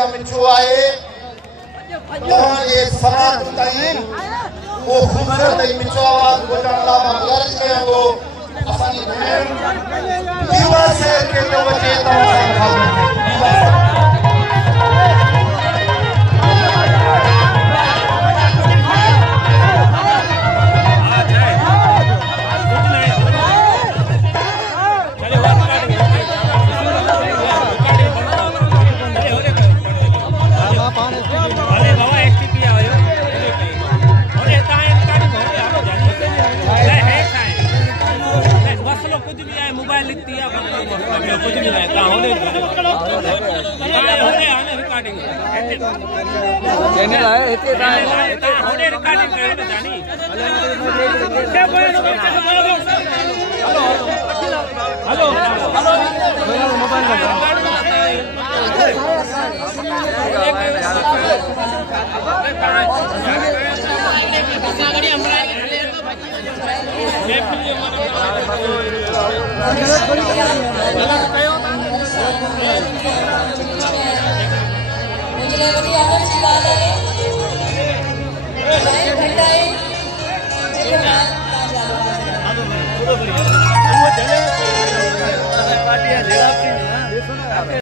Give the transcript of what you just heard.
जा मिठो आए ये समाज ताई वो खूबसूरत मिठो आवाज बोलने वाला गुजारिश करेंगो असानी दीवा से के तो बचे तो मोबाइल लिखती है कुछ नहीं रहता रिकॉर्डिंग चैनल है रिकॉर्डिंग करे जानी हेलो मोबाइल मुझे